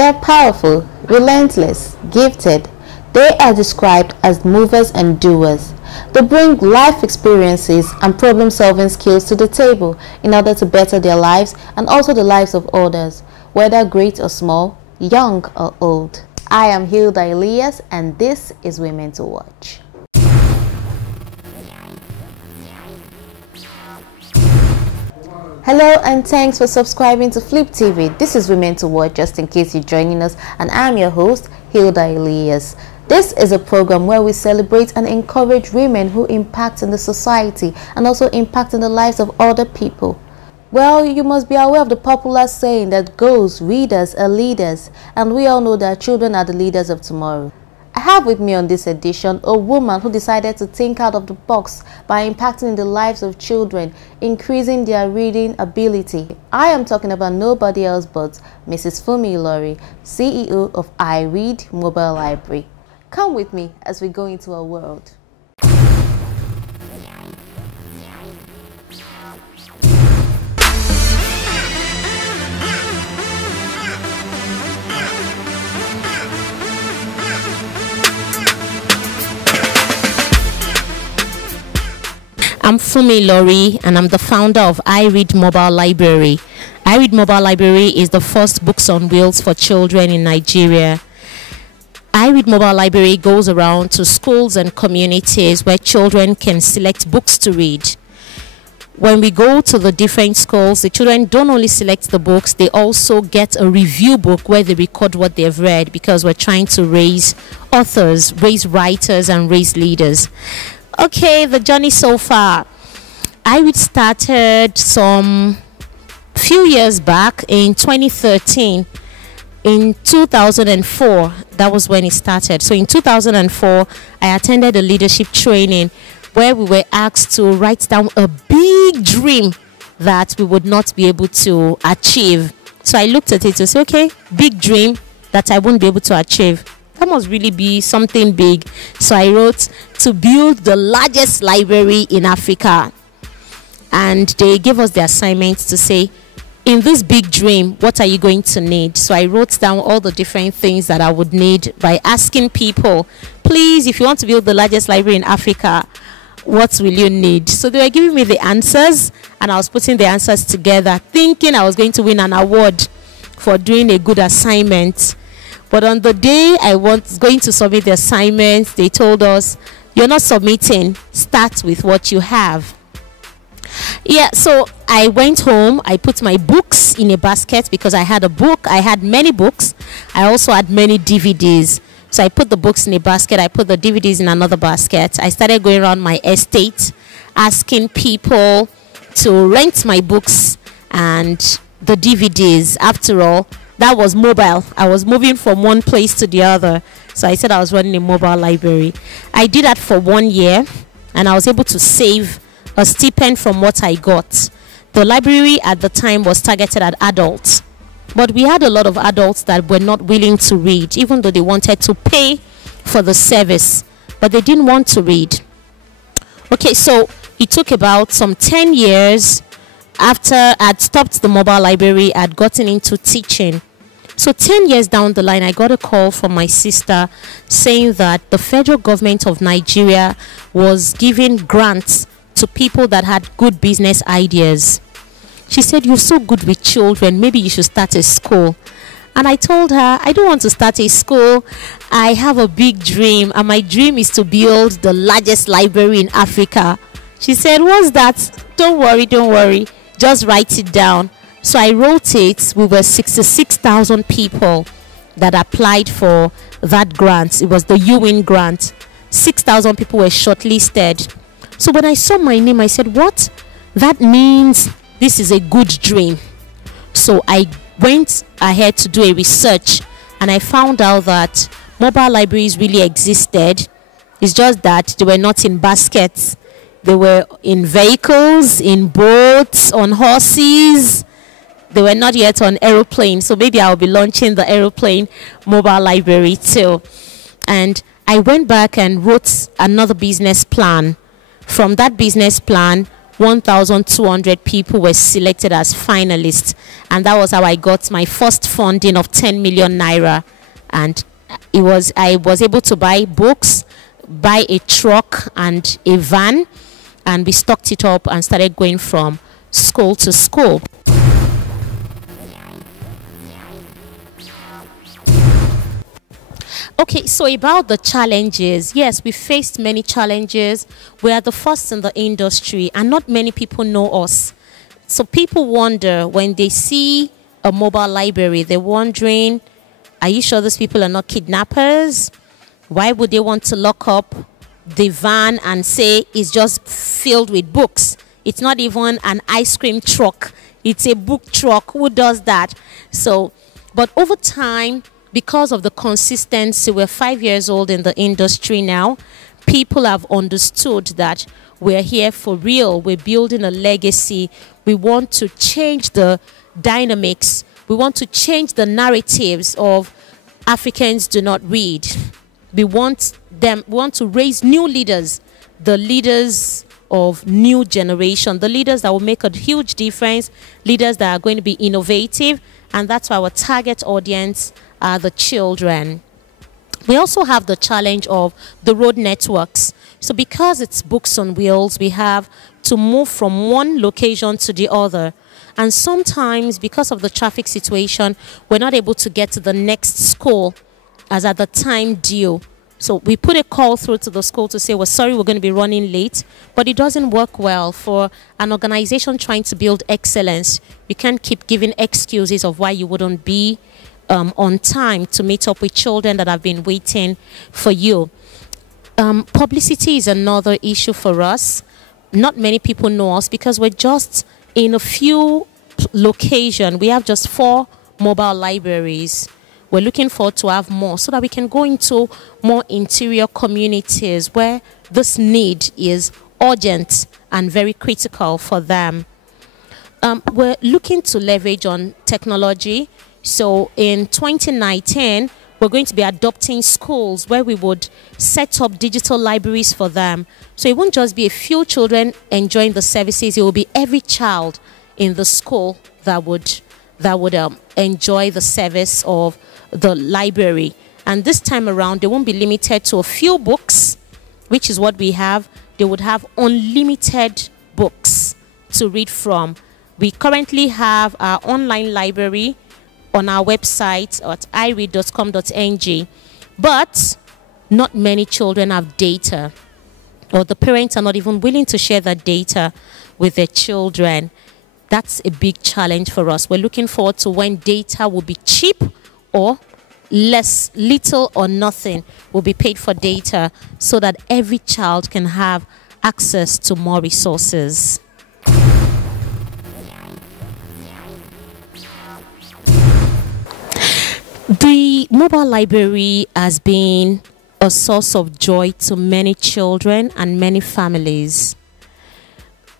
They are powerful, relentless, gifted. They are described as movers and doers. They bring life experiences and problem-solving skills to the table in order to better their lives and also the lives of others, whether great or small, young or old. I am Hilda Elias, and this is Women to Watch. Hello and thanks for subscribing to Flip TV. This is Women to Watch, just in case you're joining us, and I'm your host, Hilda Elias. This is a program where we celebrate and encourage women who impact in the society and also impact in the lives of other people. Well, you must be aware of the popular saying that goes, readers are leaders, and we all know that children are the leaders of tomorrow. I have with me on this edition a woman who decided to think out of the box by impacting the lives of children, increasing their reading ability. I am talking about nobody else but Mrs. Funmi Ilori, CEO of I Read Mobile Library. Come with me as we go into her world. I'm Funmi Ilori, and I'm the founder of I Read Mobile Library. I Read Mobile Library is the first books on wheels for children in Nigeria. I Read Mobile Library goes around to schools and communities where children can select books to read. When we go to the different schools, the children don't only select the books, they also get a review book where they record what they've read, because we're trying to raise authors, raise writers, and raise leaders. Okay, the journey so far. I Read started some few years back in 2013. In 2004, that was when it started. So in 2004, I attended a leadership training where we were asked to write down a big dream that we would not be able to achieve. So I looked at it and said, okay, big dream that I won't be able to achieve. That must really be something big. So I wrote to build the largest library in Africa. And they gave us the assignment to say, in this big dream, what are you going to need? So I wrote down all the different things that I would need by asking people, please, if you want to build the largest library in Africa, what will you need? So they were giving me the answers, and I was putting the answers together, thinking I was going to win an award for doing a good assignment. But on the day I was going to submit the assignment, they told us, you're not submitting, start with what you have. Yeah, so I went home, I put my books in a basket because I had a book, I had many books, I also had many DVDs. So I put the books in a basket, I put the DVDs in another basket. I started going around my estate, asking people to rent my books and the DVDs. After all, that was mobile. I was moving from one place to the other. So I said I was running a mobile library. I did that for 1 year, and I was able to save a stipend from what I got. The library at the time was targeted at adults, but we had a lot of adults that were not willing to read, even though they wanted to pay for the service, but they didn't want to read. Okay, so it took about some 10 years after I'd stopped the mobile library, I'd gotten into teaching. So 10 years down the line, I got a call from my sister saying that the federal government of Nigeria was giving grants to people that had good business ideas. She said, you're so good with children, maybe you should start a school. And I told her, I don't want to start a school. I have a big dream, and my dream is to build the largest library in Africa. She said, what's that? Don't worry, just write it down. So I wrote it. We were 66,000 people that applied for that grant. It was the UWIN grant. 6,000 people were shortlisted. So when I saw my name, I said, what? That means this is a good dream. So I went ahead to do a research, and I found out that mobile libraries really existed. It's just that they were not in baskets. They were in vehicles, in boats, on horses. They were not yet on aeroplanes. So maybe I'll be launching the aeroplane mobile library too. And I went back and wrote another business plan. From that business plan, 1,200 people were selected as finalists, and that was how I got my first funding of 10 million naira. And I was able to buy books, buy a truck and a van, and we stocked it up and started going from school to school. Okay, so about the challenges, yes, we faced many challenges. We are the first in the industry, and not many people know us. So people wonder when they see a mobile library, they're wondering, are you sure these people are not kidnappers? Why would they want to lock up the van and say it's just filled with books? It's not even an ice cream truck. It's a book truck. Who does that? So, but over time, because of the consistency, we're 5 years old in the industry now, people have understood that we're here for real. We're building a legacy. We want to change the dynamics. We want to change the narratives of Africans do not read. We want to raise new leaders, the leaders of new generation, the leaders that will make a huge difference, leaders that are going to be innovative, and that's why our target audience are the children. We also have the challenge of the road networks. So because it's books on wheels, we have to move from one location to the other. And sometimes, because of the traffic situation, we're not able to get to the next school as at the time due. So we put a call through to the school to say, we're sorry, we're going to be running late. But it doesn't work well for an organization trying to build excellence. You can't keep giving excuses of why you wouldn't be on time to meet up with children that have been waiting for you. Publicity is another issue for us. Not many people know us because we're just in a few locations. We have just 4 mobile libraries. We're looking forward to have more so that we can go into more interior communities where this need is urgent and very critical for them. We're looking to leverage on technology. So in 2019, we're going to be adopting schools where we would set up digital libraries for them. So it won't just be a few children enjoying the services. It will be every child in the school that would enjoy the service of the library. And this time around, they won't be limited to a few books, which is what we have. They would have unlimited books to read from. We currently have our online library on our website at iread.com.ng, but not many children have data, or the parents are not even willing to share that data with their children. That's a big challenge for us. We're looking forward to when data will be cheap, or little or nothing will be paid for data, so that every child can have access to more resources. The mobile library has been a source of joy to many children and many families.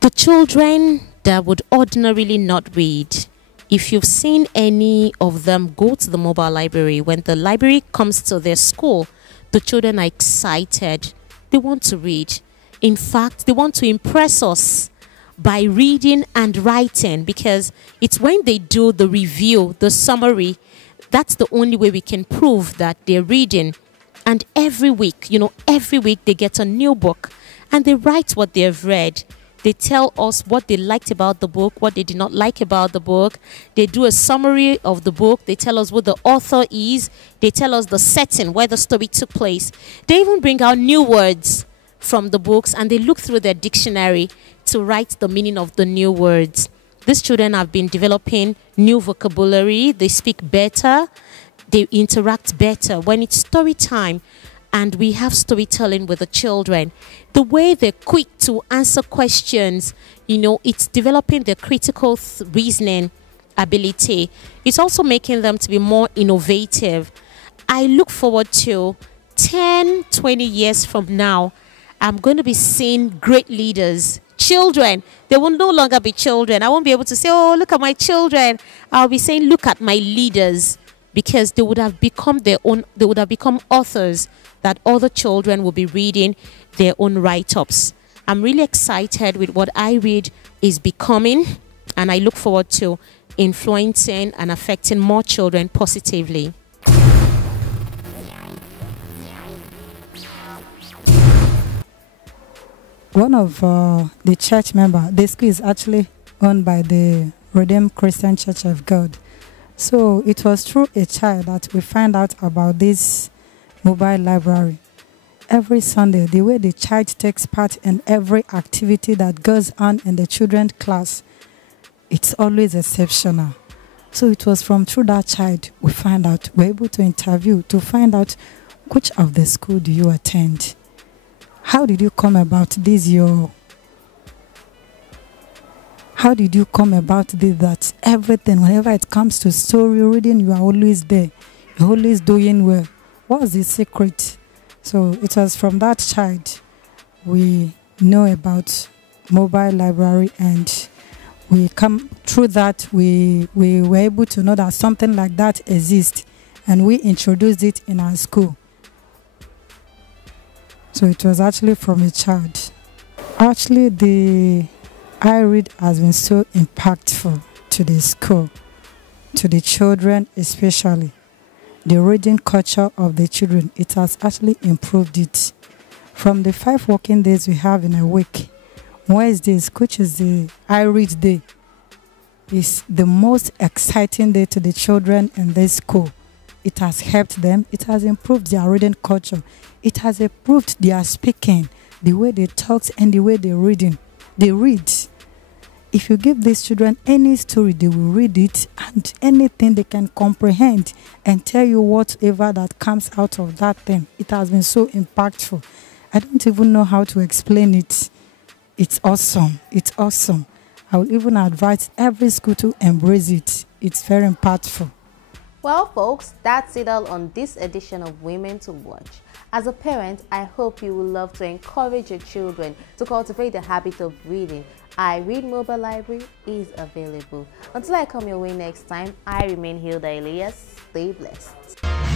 The children that would ordinarily not read, if you've seen any of them go to the mobile library, when the library comes to their school, the children are excited. They want to read. In fact, they want to impress us by reading and writing, because it's when they do the review, the summary, that's the only way we can prove that they're reading. And every week they get a new book and they write what they have read. They tell us what they liked about the book, what they did not like about the book. They do a summary of the book. They tell us who the author is. They tell us the setting, where the story took place. They even bring out new words from the books, and they look through their dictionary to write the meaning of the new words. These children have been developing new vocabulary. They speak better. They interact better. When it's story time and we have storytelling with the children, the way they're quick to answer questions, it's developing their critical reasoning ability. It's also making them to be more innovative. I look forward to 10, 20 years from now, I'm going to be seeing great leaders. Children, they will no longer be children. I won't be able to say, oh, look at my children. I'll be saying, look at my leaders, because they would have become their own, they would have become authors that other children will be reading their own write-ups. I'm really excited with what iRead is becoming, and I look forward to influencing and affecting more children positively. One of the church members, the school is actually owned by the Redeemed Christian Church of God. So it was through a child that we find out about this mobile library. Every Sunday, the way the child takes part in every activity that goes on in the children's class, it's always exceptional. So it was from through that child we find out, we're able to interview to find out which of the school do you attend. How did you come about this How did you come about this, that everything, whenever it comes to story reading, you are always there. You're always doing well. What's the secret? So it was from that child we know about mobile library, and we come through that we were able to know that something like that exists, and we introduced it in our school. So it was actually from a child. Actually, the iRead has been so impactful to the school, to the children especially. The reading culture of the children, it has actually improved it. From the 5 working days we have in a week, Wednesdays, which is the iRead day, is the most exciting day to the children in this school. It has helped them. It has improved their reading culture. It has improved their speaking, the way they talk and the way they read. If you give these children any story, they will read it, and anything they can comprehend and tell you whatever that comes out of that thing. It has been so impactful. I don't even know how to explain it. It's awesome. It's awesome. I would even advise every school to embrace it. It's very impactful. Well, folks, that's it all on this edition of Women to Watch. As a parent, I hope you will love to encourage your children to cultivate the habit of reading. iRead Mobile Library is available. Until I come your way next time, I remain Hilda Elias. Stay blessed.